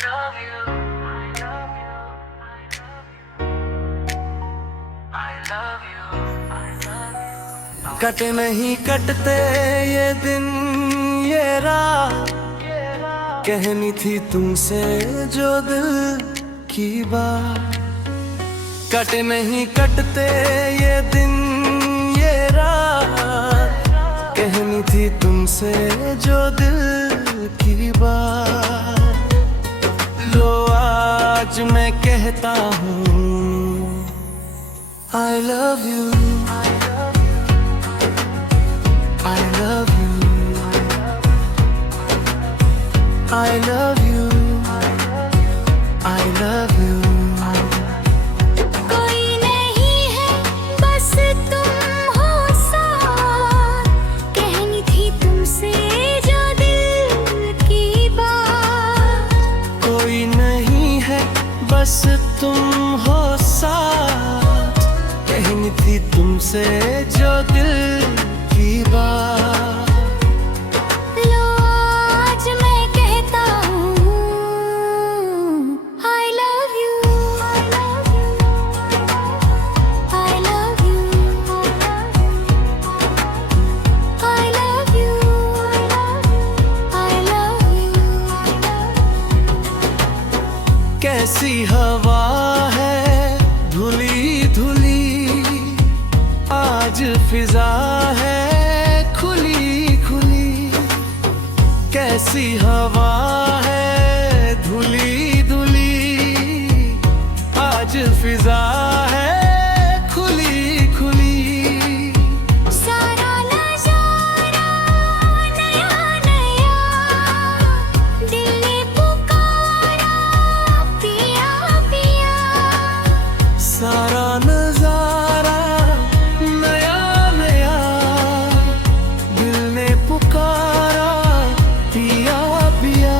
love you, I love you, I love you। Cut नहीं कटते ये दिन ये रात, कहनी थी तुमसे जो दिल की बात। कट नहीं कटते ये दिन ये रात, कहनी थी तुमसे जो दिल की बात। लो आज मैं कहता हूँ I love you, I love you, I love you, I love you। कोई नहीं है बस तुम हो साथ, कहनी थी तुमसे जो दिल की बात। कोई नहीं है बस तुम हो साथ, कहनी थी तुमसे जो दिल की बात। लो आज मैं कहता हूँ I love you, I love you, I love you, I love you, I love you। कैसी हवा है धुली धुली, आज फिजा है खुली खुली। कैसी हवा है धुली धुली, आज फिजा है खुली खुली। सारा नजारा नया नया, दिल ने पुकारा पिया पिया। सारा नजारा नया नया, दिल ने पुकारा पिया पिया।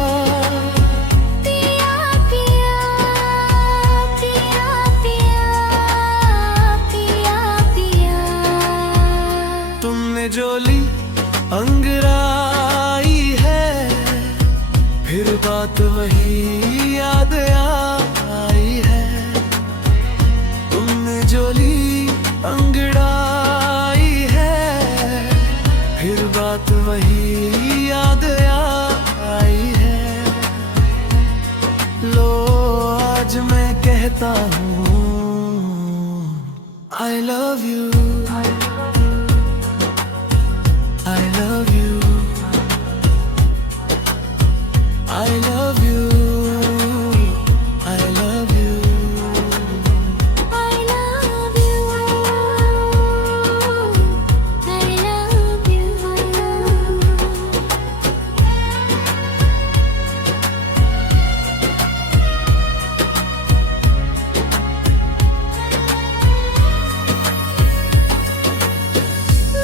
पिया पिया पिया पिया पिया पिया। तुमने जो ली अंगड़ाई है, फिर बात वही याद आई है। तुमने जो ली अंगड़ाई है, फिर बात वही याद आई है। लो आज मैं कहता हूँ I love you, I love you, I love you, I love you। I love you, I love you।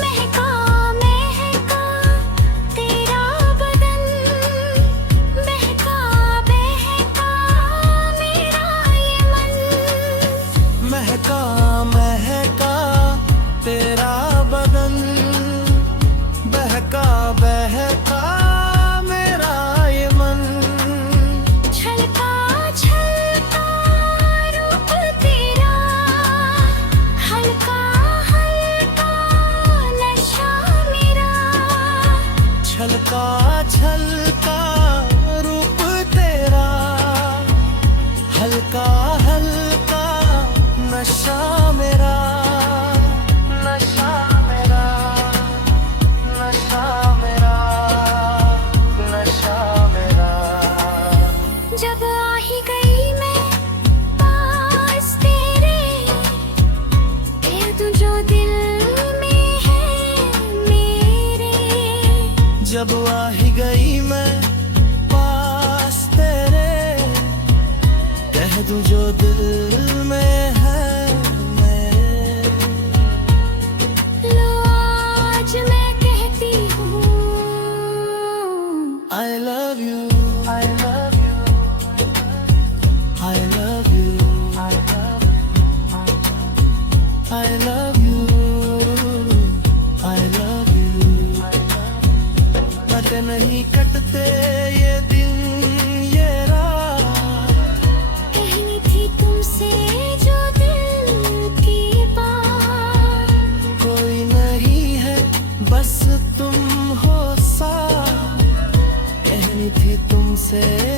महका महका तेरा बदन, महका बहका मेरा ये मन। महका महका तेरा बदन, बहका बहका मेरा ये मन। छलका छलका रूप तेरा, हल्का हल्का नशा मेरा। छलका छलका रूप तेरा, हल्का हल्का नशा मेरा। नशा मेरा, नशा मेरा, नशा मेरा। जब आ ही गई मैं पास तेरे, कह दूं जो दिल में है मेरे। जब आ ही गई मैं पास तेरे, कह दूं जो दिल में है मेरे। लो आज मैं कहती हूँ I love you, I love you, I love you, I love you, I love you, I love you। Cut नहीं कटते ये दिन ये रात, से